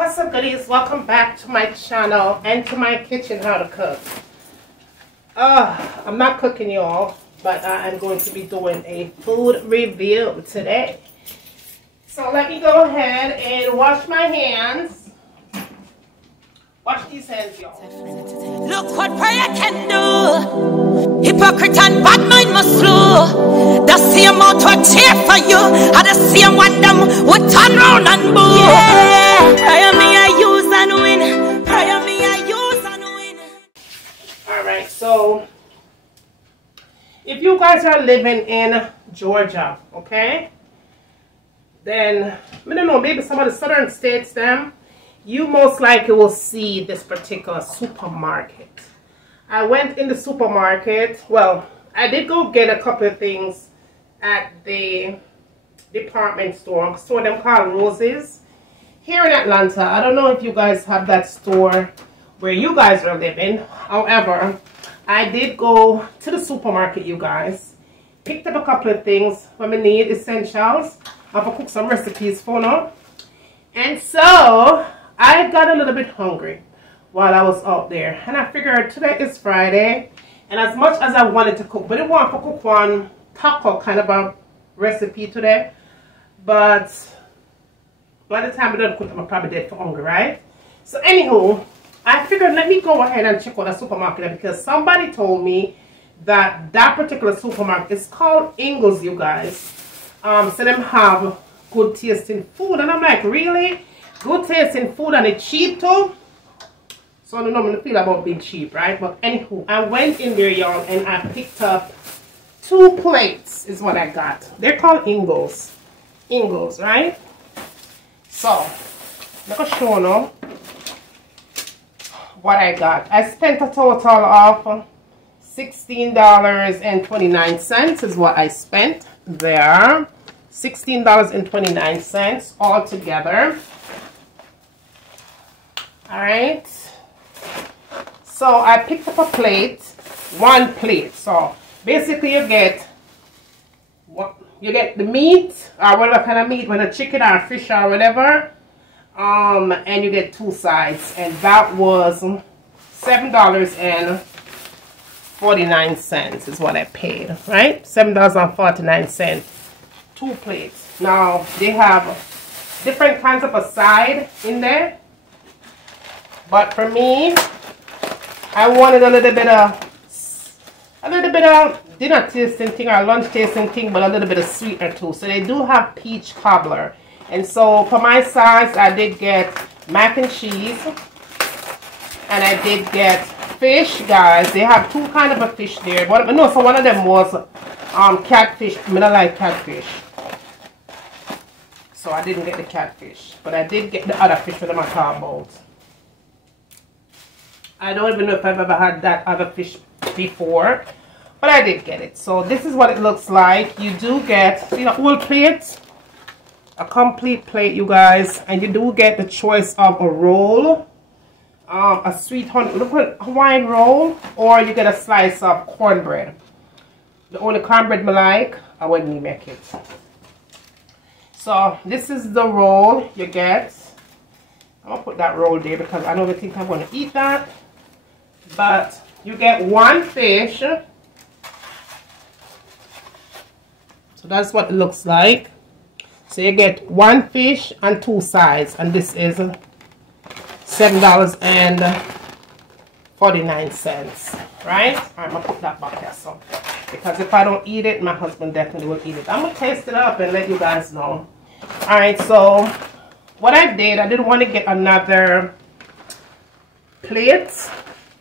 What's up, goodies? Welcome back to my channel and to my kitchen how to cook. I'm not cooking, y'all, but I'm going to be doing a food review today. So let me go ahead and wash my hands. Wash these hands, y'all. Look what prayer can do. Hypocrite and bad mind must flow. The same mouth would cheer for you, and the same one them would turn round and boo. Yeah, prayer me I use and win. Prayer me I use and win. Alright, so if you guys are living in Georgia, okay, then I don't know, maybe some of the southern states, them, you most likely will see this particular supermarket. I went in the supermarket. Well, I did go get a couple of things at the department store them called Roses here in Atlanta. I don't know if you guys have that store where you guys are living. However, I did go to the supermarket, you guys. Picked up a couple of things when I need essentials. I'm gonna cook some recipes for now. And so I got a little bit hungry while I was out there, and I figured today is Friday, and as much as I wanted to cook, but I didn't want to cook one taco kind of a recipe today, but by the time I done cook, I'm probably dead for hunger, right? So anywho, I figured let me go ahead and check out the supermarket, because somebody told me that that particular supermarket is called Ingles, you guys. So them have good tasting food, and I'm like, really? Good tasting food, and it's cheap too? So I don't know how I feel about being cheap, right? But anywho, I went in there, y'all, and I picked up 2 plates is what I got. They're called Ingles. Ingles, right? So, look at show now what I got. I spent a total of $16.29 is what I spent there. $16.29 all together. Alright. So I picked up a plate, 1 plate. So basically you get the meat, or whatever kind of meat, whether chicken or fish or whatever, and you get 2 sides, and that was $7.49 is what I paid, right? $7.49, 2 plates. Now they have different kinds of a side in there, but for me, I wanted a little bit of dinner tasting thing or lunch tasting thing, but a little bit of sweetener too. So they do have peach cobbler, and so for my size, I did get mac and cheese, and I did get fish, guys. They have 2 kind of a fish there. So one of them was catfish. I don't like catfish, so I didn't get the catfish, but I did get the other fish that I'm talking about. I don't even know if I've ever had that other fish before, but I did get it. So this is what it looks like. You do get, see, the whole plate, a complete plate, you guys, and you do get the choice of a roll, a sweet Hawaiian roll, or you get a slice of cornbread. The only cornbread I like, I wouldn't make it. So this is the roll you get. I'm gonna put that roll there because I don't think I'm gonna eat that. But you get 1 fish. So that's what it looks like. So you get 1 fish and 2 sides, and this is $7.49, right? Alright, I'm gonna put that back here, so because if I don't eat it, my husband definitely will eat it. I'm gonna taste it up and let you guys know. Alright, so what I didn't want to get another plate,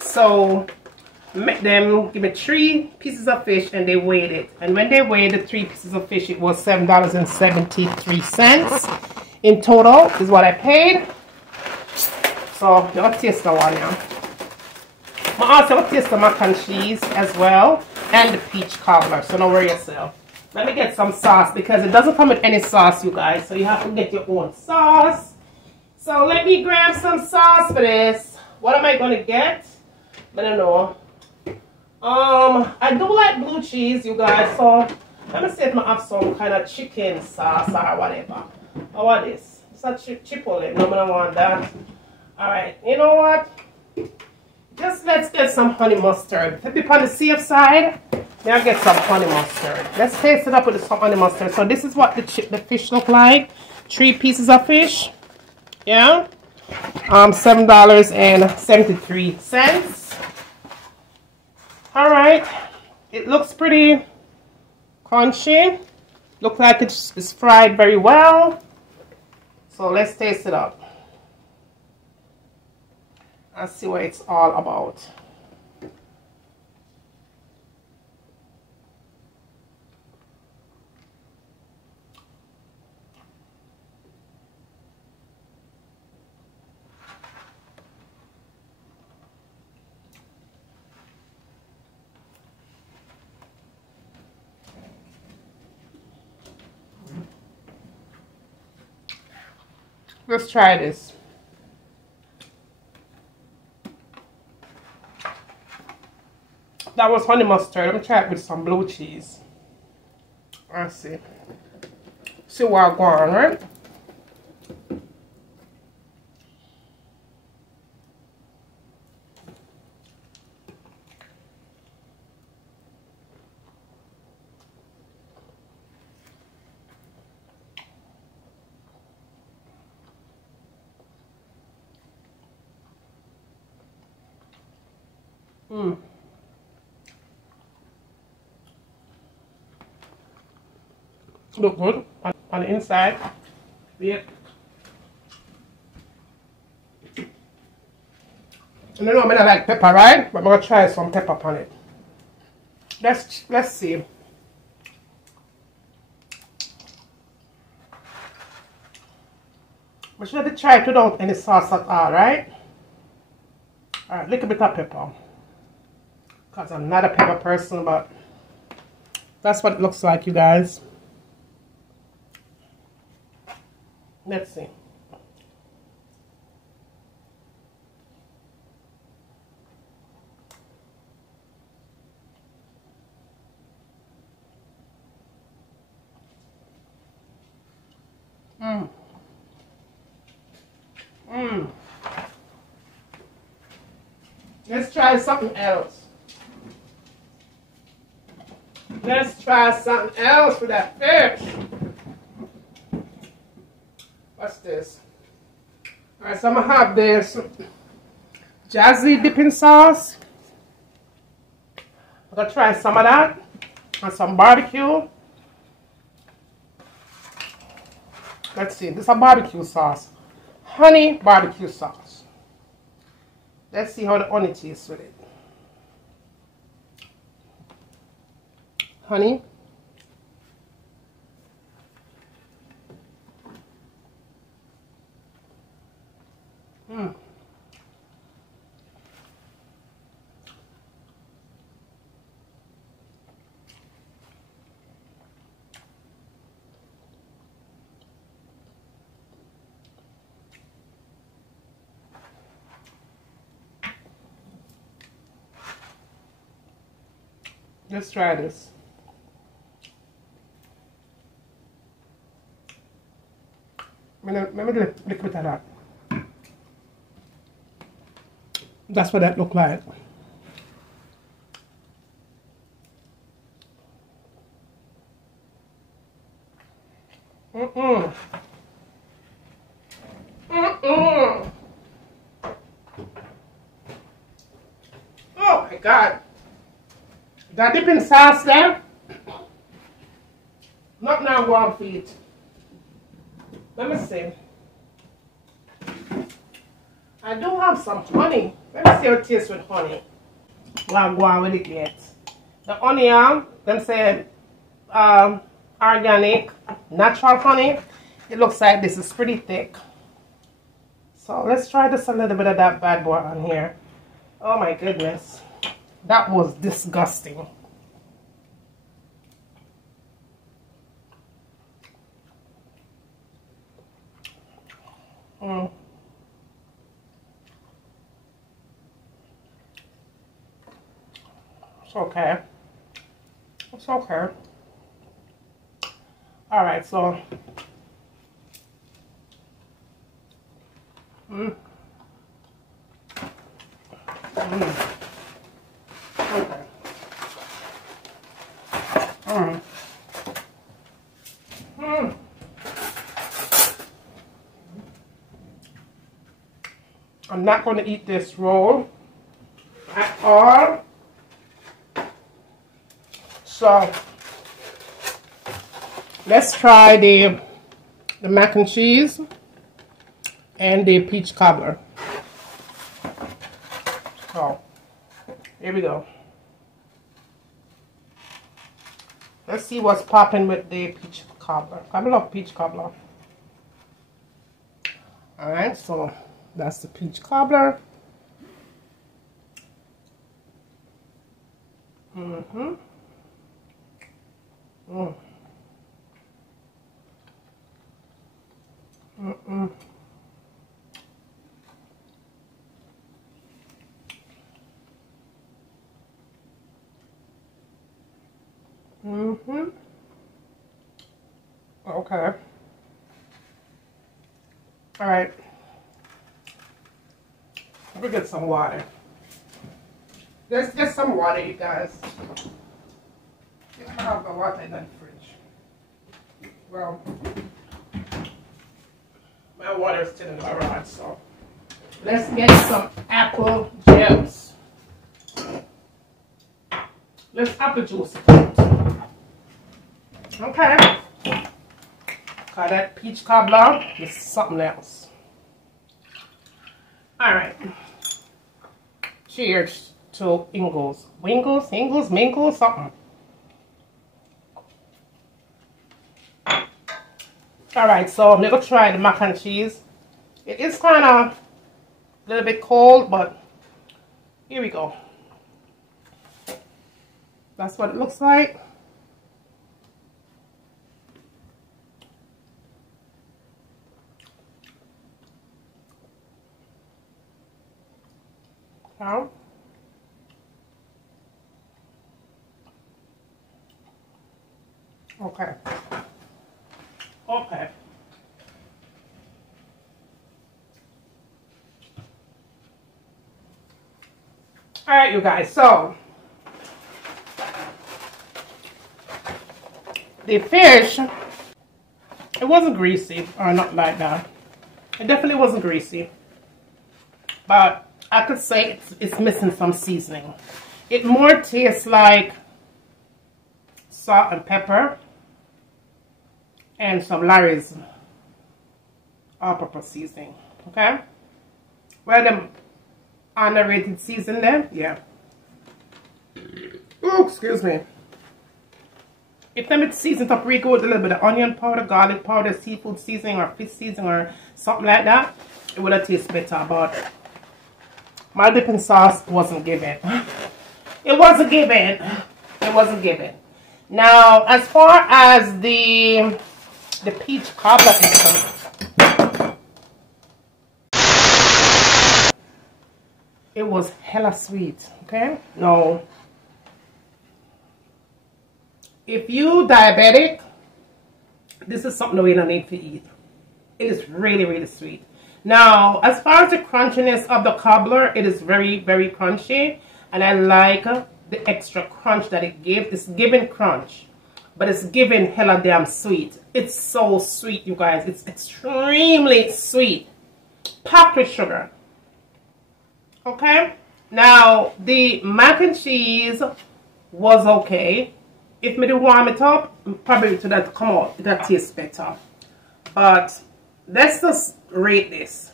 so make them give me 3 pieces of fish, and they weighed it, and when they weighed the 3 pieces of fish, it was $7.73 in total is what I paid. So you're gonna taste the one now. I'm also gonna taste the mac and cheese as well, and the peach cobbler, so don't worry yourself. Let me get some sauce, because it doesn't come with any sauce, you guys, so you have to get your own sauce. So let me grab some sauce for this. What am I gonna get? I don't know. I do like blue cheese, you guys, so let me see if I have some kind of chicken sauce or whatever. How about this? such a chipotle. No, I don't want that. Alright, you know what? Just let's get some honey mustard. To be on the safe side, now get some honey mustard. Let's taste it up with some honey mustard. So this is what the fish look like. 3 pieces of fish. Yeah. $7.73. Alright. It looks pretty crunchy. Looks like it's fried very well. So let's taste it up. And see what it's all about. Let's try this. That was honey mustard. Let me try it with some blue cheese. Let's see. See where I'm going, right? Look good on the inside. Yeah. And you know I don't like pepper, right? But I'm gonna try some pepper on it. Let's see. We should have tried it without any sauce at all, right? Alright, little bit of pepper. Because I'm not a pepper person, but that's what it looks like, you guys. Let's see. Let's try something else. Let's try something else with that fish. What's this? Alright, so I'm going to have this jazzy dipping sauce. I'm going to try some of that. And some barbecue. Let's see, this is a barbecue sauce. Honey barbecue sauce. Let's see how the honey tastes with it. Honey. Let's try this. Let me do a little bit of that. That's what that look like. Oh my God. That dipping sauce there, not now warm feet. Let me see. I do have some honey. Let me see how it tastes with honey. Well, go on with it yet. The onion, them said organic, natural honey. It looks like this is pretty thick. So let's try just a little bit of that bad boy on here. Oh my goodness. That was disgusting. It's okay. It's okay. Alright, so Mm. Mm. Okay. Mm. Mm. I'm not going to eat this roll at all. So let's try the mac and cheese and the peach cobbler. So here we go. Let's see what's popping with the peach cobbler. I love peach cobbler. Alright, so that's the peach cobbler. Mm-hmm. Mm. Mm-mm. Mm-hmm. Okay. All right. Let me get some water. Let's get some water, you guys. I have the water in the fridge. Well, my water is still in the garage, so let's get some apple juice. Let's apple juice it. Okay. Got that peach cobbler is something else. Alright. Cheers to Ingles. Wingles, Ingles, Mingles, something. Alright, so I'm going to try the mac and cheese. It is kind of a little bit cold, but here we go. That's what it looks like. Okay. Okay. Okay. All right, you guys. So the fish, it wasn't greasy or not like that. It definitely wasn't greasy, but I could say it's missing some seasoning. It more tastes like salt and pepper and some Larry's all-purpose seasoning. Okay, well, them underrated season there, yeah. Oh, excuse me. If them it's seasoned up really good with a little bit of onion powder, garlic powder, seafood seasoning, or fish seasoning, or something like that, it would have tasted better. But my dipping sauce wasn't given. It wasn't given. It wasn't given. Now, as far as the peach cobbler is concerned, it was hella sweet. Okay? No. If you diabetic, this is something that we don't need to eat. It is really, really sweet. Now, as far as the crunchiness of the cobbler, it is very, very crunchy. And I like the extra crunch that it gives. It's giving crunch, but it's giving hella damn sweet. It's so sweet, you guys. It's extremely sweet. Packed with sugar. Okay? Now, the mac and cheese was okay. If me do warm it up, probably to that come out, that tastes better. But let's just rate this.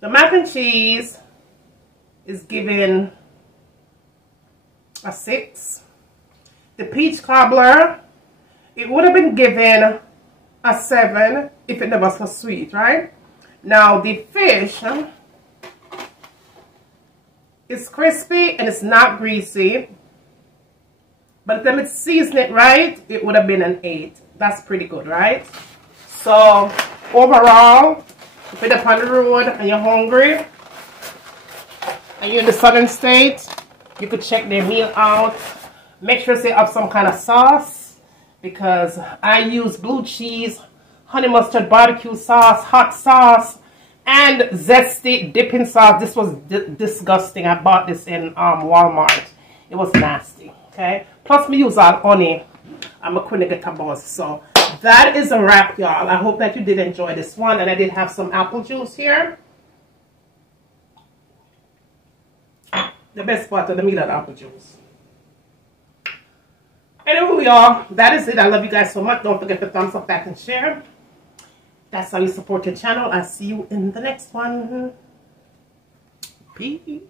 The mac and cheese is given a 6. The peach cobbler, it would have been given a 7 if it never was so sweet, right? Now the fish is crispy and it's not greasy. But if it's seasoned it right, it would have been an 8. That's pretty good, right? So, overall, if you're up on the road and you're hungry, and you're in the southern state, you could check their meal out. Make sure they have some kind of sauce, because I use blue cheese, honey mustard, barbecue sauce, hot sauce, And zesty dipping sauce. This was disgusting. I bought this in Walmart. It was nasty. Okay. Plus me use all honey. I'm a couldn't get a buzz. So that is a wrap, y'all. I hope that you did enjoy this one. And I did have some apple juice here. The best part of the meal is apple juice. Anyway, y'all, that is it. I love you guys so much. Don't forget to thumbs up, back, and share. That's how you support your channel. I'll see you in the next one. Peace.